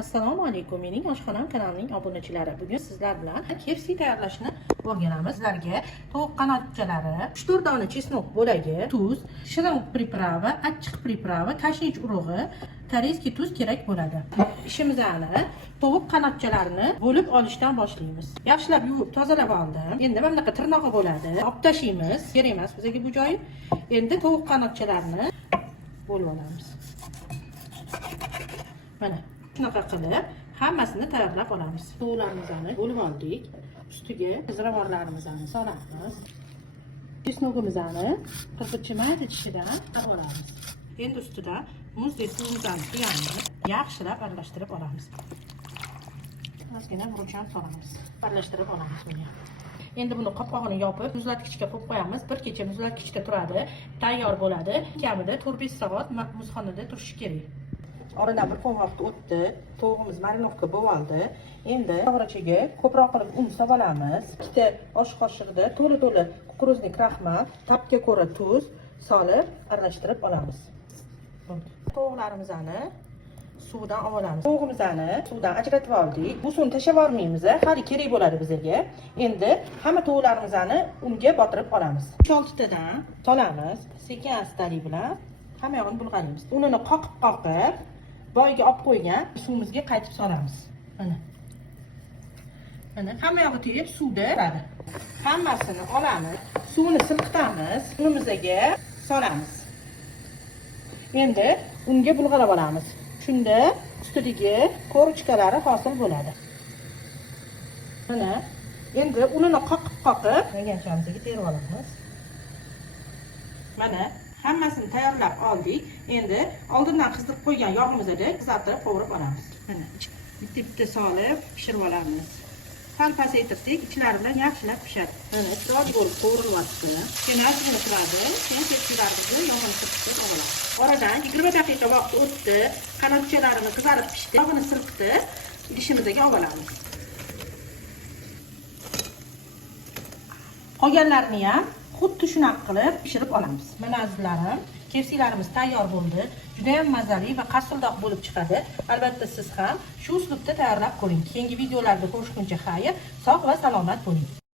Assalomu alaykum, mening oshxonam kanalining obunachilari. Bugun sizlar bilan KFC tayyorlashni o'rganamiz. Sizlarga tovuq qanotchalari, 3-4 dona chesnok bo'lagi, tuz, shirin priprava, achchiq priprava, kashnich urug'i, koreyskiy tuz kerak bo'ladi. Ishimizni tovuq qanotchalarini bo'lib olishdan boshlaymiz. Yaxshilab yuvib tozalab oldim. Endi mana bunaqa tirnog'i bo'ladi. Olib tashlaymiz. Kerak emas bizga bu joyi. Endi tovuq qanotchalarini bo'lib olamiz. Mana shunaqa qilib hammasini tayyorlab olamiz. Tovuqlarimizni bo'lib oldik. Ustiga ziravorlarimizni solamiz. Chesnogimizni qirpichcha mayda tishidan olamiz. Endi ustida muzdek suvimizni quyamiz. Yaxshilab aralashtirib olamiz. Ozgina murcham solamiz. Aralashtirib olamiz buni. Endi buni qopqog'ini yopib, muzlatgichga qo'yib qo'yamiz. Bir kecha muzlatgichda turadi, tayyor bo'ladi. Kamida 4-5 soat muzxonada turishi kerak. Oradan bir qo'l vaqt o'tdi. Tovuqimiz marinovka bo'ldi. Endi to'g'rachaga ko'proq qilib un solib olamiz. 2 osh qoshiqda to'la kukuruzli kraxmal, tapga ko'ra tuz solib aralashtirib olamiz. Tovuqlarimizni suvdan olamiz. Tovuqimizni suvdan ajratib oldik. Bu suvni tashlab olmaymiz, hali kerak bo'ladi bizga. Endi hamma tovuqlarimizni unga botirib olamiz. 6 tadan solamiz. Sekin astalik bilan hamma yog'ini bulg'aymiz. Unini qoqib boyiga olib qo'ygan suvimizga qaytib solamiz. Mana hamma yog'i tegib suvda turadi. Hammasini olamiz, suvini silqitamiz, unimizga solamiz. Endi unga bulg'alab olamiz. Shunda ustidagi ko'richkalari hosil bo'ladi. Mana endi unini qoqib yangamizga terib olamiz. Mana hammasini tayyorlab oldik. Endi oldindan qizdirib qo'ygan yog'imizni qizartirib qovurib olamiz. Mana bitta solib pishirib olamiz. Sal pasaytirsak, ichlari bilan yaxshilab pishadi. Mana chiroyli bo'lib qovurilyapti. Keyin azgina turadi. Keyin tepsilarimizni yog'ini silqitib olamiz. Oradan 20 daqiqa vaqt o'tdi. Qanotchalarini qizarib pishdi. Yog'ini silqitib idishimizga olib olamiz. Qolganlarini ham xuddi shunaqa qilib pishirib olamiz. Mana azizlarim, KFC'larimiz tayyor bo'ldi. Juda ham mazali va qasildoq bo'lib chiqadi. Albatta siz ham shu uslubda tayyorlab ko'ring. Keyingi videolarda ko'rishguncha xayr, sog' va salomat bo'ling.